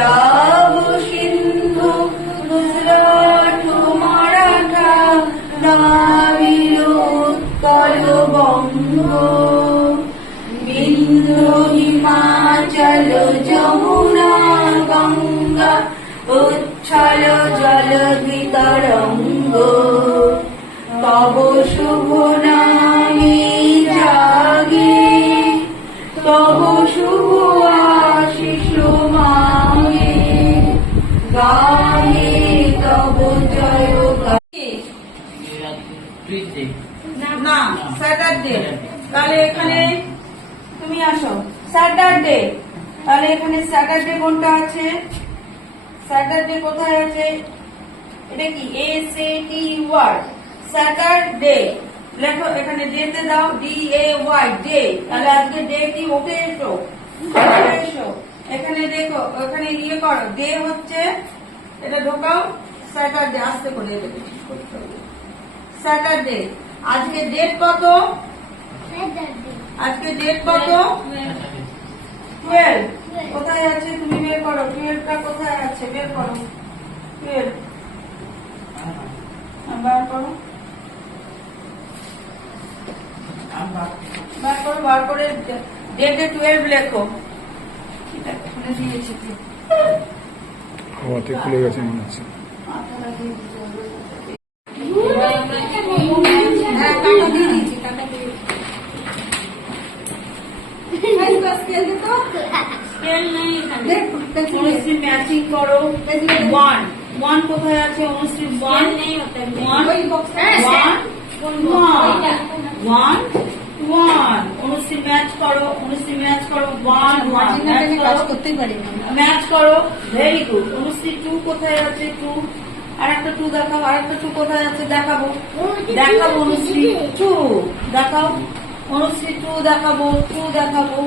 যাব সিন্ধু গুজরাট মারাঠা দ্রাবিড় উৎকল বঙ্গ বিন্ধ্য হিমাচল যমুনা গঙ্গা উচ্ছল জলধি তরঙ্গ তব শুভ নামে জাগে তব শুভ আশিস মাগে গাহে তব জয় না স্যাটারডে। তাহলে এখানে তুমি আসো স্যাটারডে। তাহলে এখানে স্যাটারডে কোনটা আছে? স্যাটারডে কোথায় আছে? এটা কি SATY স্যাটারডে লেখো। এখানে ডেতে দাও DAY ডে। তাহলে আজকে ডে কি? ওকে এসো এসো এখানে দেখো ওখানে ইয়ে করো ডে হচ্ছে এটা ঢোকাও স্যাটারডে আস্তে করে এটা করতে হবে। স্যাটারডে আজকে ডেট কত? আজকে ডেট কত? 12 কোথায় আছে? তুমি বের করো 12টা কোথায় আছে? বের করো 12 বার করো বার করে ডেটে 12 লেখো। এখানে দিয়েছি হাওয়াতে খুলে গেছে মনে হচ্ছে। ম্যাচিং করো 1 কোথায় আছে? অনুশ্রী 1 অনুশ্রী ম্যাচ করো 1 করতেই পারি ম্যাচ করো। Very good. অনুশ্রী 2 কোথায় আছে? 2 আর একটা 2 দেখাও। আর একটা 2 কোথায় আছে? দেখাবো অনুশ্রী 2 দেখাও। অনুশ্রী 2 দেখাবো 2 দেখাবো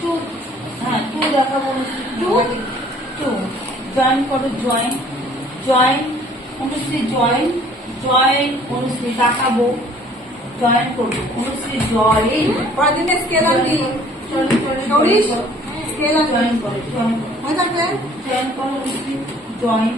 2 হ্যাঁ 2 দেখাবো। 2 জয়েন করো জয়েন অনুশ্রী জয়েন অনুশ্রী দেখাবো জয়েন করবো অনুশ্রী জয়েন জয়েন করো অনুশ্রী জয়েন